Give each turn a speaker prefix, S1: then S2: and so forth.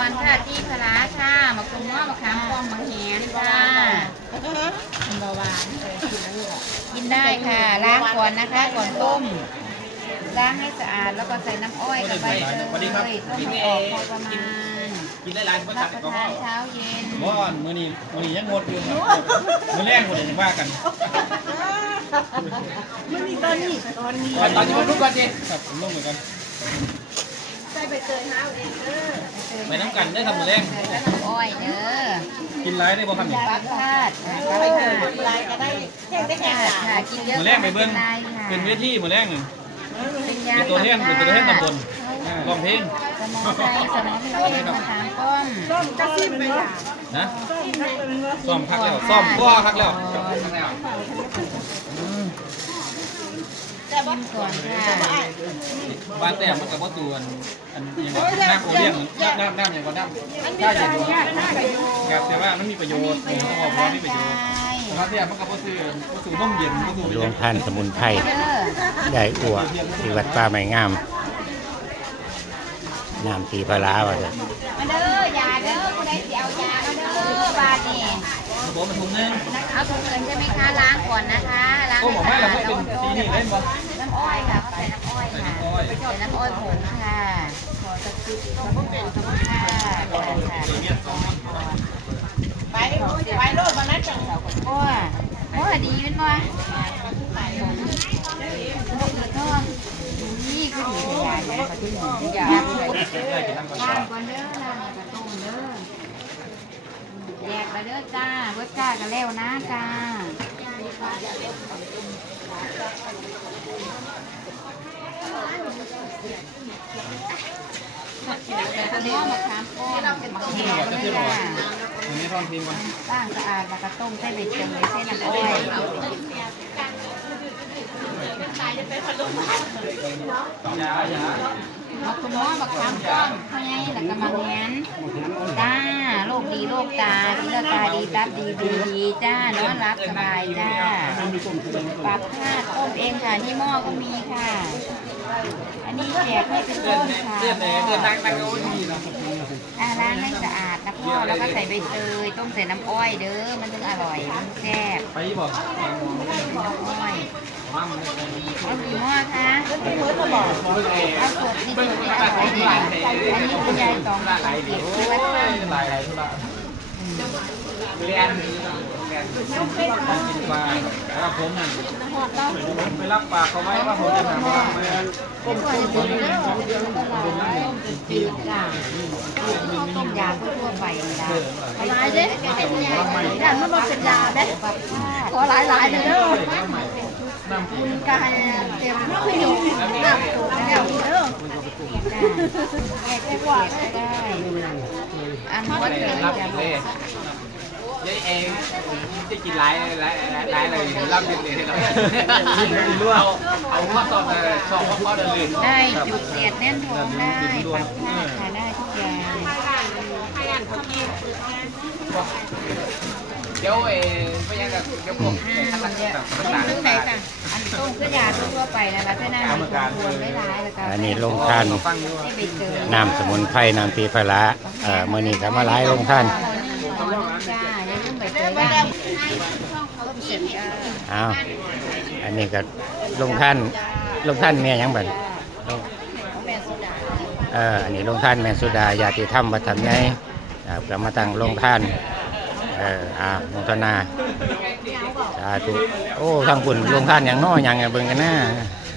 S1: อนค่ะจีพลาค่ะมะกรูดมะขามป้อมมะแหนค่ะเบาหวานกินได้ค่ะล้างก่อนนะคะก่อนต้มล้างให้สะอาดแล้วก็ใส่น้ำอ้อยกับใบเตยต้มให้ออกพอประมาณ
S2: กินหลายๆคน
S1: รั
S2: ตั
S1: บ
S2: ด
S1: ประ
S2: ก็
S1: ทานเช้าเย็น
S2: ว่ามื้อนี้ยังงดอยู่มื้อแรกคนเดี๋ยวว่ากัน
S3: มันมีตอนนี้
S2: ตอนนี้ผมรู้กันดิครับผมรู้เหมือนกัน
S3: ใส่ใบเตยห้าวเอง
S2: ไปน้ำกันได้ทำมื้อแรก
S1: แล้วน้ำอ้อยเด้อ
S2: กินไรได้บ่ครับนี่
S1: ปักพาด
S3: ไปค่ะลายก็ได้แห้งได้แห้ง
S1: ค่ะกินเยอะ
S2: มื้อแรกไปเบิ่งเป็นเวทีมื้อแรกหนึ่ง
S1: เป็นตัวแทน
S2: ตำบลร้องเพลง
S1: สมองไทยสมองเพลงมาถามก้ม
S3: ส้มจะซิมเลย
S2: นะ
S3: ส้มทักเลย
S2: ซ้อมคักแล้วซ้อมพ่อคักแล้ว
S1: แต่บ้านก่อนค่ะ
S2: บ้านแต่มันกับว่าตัวอันยังว่าน้ำโอเลี้ยงน้ำอย่างว่าน้ำถ้าอย่างว่าแต่ว่ามันมีประโยชน์ต้องบอกว่ามีประโยชน์บ้านแต่มันกับว่าตัวต้มเย็นว่าตัว
S4: รวมท่านสมุนไพรได้อั่วที่วัดป่าไม้งามน้ำตีพลาวะเด้อ
S1: มาเด้อยาเด้อผู้ใดสิเอายามาเด้อบาดนี่
S2: ผมมันถุงนึง
S1: เอาถุงเงินใช่ไหมคะล้างก่อนนะคะล้างให้สะอาดแล้วก็
S2: นี่เล่นบ่
S1: น้ำอ้อยค่ะเขาใส่น้ำอ้อยค่ะใส่น้ำอ้อยผงค่ะขอสักชุดต้มค่ะ
S3: ไปโลดมาแล้วจัง
S1: โอ้ดีเป็นบ่นี่คือดีขยายใหญ่กว่าที่หนึ่งยาล้างก่อนเด้อล้างกระต้มเด้อแยกไปเด้อจ้ารสชาติกันแล้วนะจ้าเนื้อมะขามป้อมเป็นมะขามเลยจ้า
S2: นี่ทอนทีมก่อน
S1: ล้างสะอาดแล้วก็ต้มใส่ใบเตยใส่น้ำอ้อยมะขามมะขามป้อมให้แล้วก็มะแงนจ้าโรคดีโรคตาที่ละตาดีรับดีจ้านอนรับสบายจ้าปรับผ้าต้มเองค่ะที่หม้อก็มีค่ะ อันนี้แจกให้เป็นต้มค่ะล้างให้สะอาดนะพ่อแล้วก็ใส่ใบเตยต้มใส่น้ำอ้อยเด้อมันถึงอร่อยมันแซ่บ
S2: ไปบอก
S1: น้ำอ้อยเอากี่หม้อคะเอาสดดีสุดที่อร่อยดีอันนี้คุณยายสองคนเก็บที่วัดบ้าน
S2: หลายธุระเรียนปลาแล้วผมนั่นผมไปรับปากเขาไว้ว่าผมจะทำว่า
S1: เป็นตัวจะเป็นเรื่องของเรื่องตลาดต้มจืดจ้าข้าวต้มยาทั่วไปจ้าหลายเด้เป็นยาอย่างนั้นมันเป็นยาเด้ขอหลายเลยเด้อคุณกายเต็มที่อยู่น้ำตัวแล้วเด้อแกะกว่าได้อันวัดเลยจ้า
S2: ยัยเองจะกินหลายเลยรับเด็ดๆเราเอาข้อสอบเลยสอบข้อเดิน
S1: ได้จุดเสียดแน่นท้องได้ปรับผ้าค่ะได้ทุกอย่าง
S2: เดี๋ยวไม่ยังกับเดี๋ยวผม
S1: ต้มเครื่องไหนจ้ะอันต้มเครื่องยาทั่วไปนะคะเท่านั้นมีควรไม่ร้ายแล้วก็
S4: อันนี้ลงท่านน้ำสมุนไพรน้ำตีพลามื้อนี้ก็มาหลายลงท่านอ้าวอันนี้ก็ลงท่านแม่ยังบัดอันนี้ลงท่านแม่สุดาญาติธรรมวัดธรรมใหญ่ก็มาตั้งลงท่านลงธนาสาธุโอ้ทางปุ่นลงท่านอย่างน้อยอย่างเบิ่งกันนะ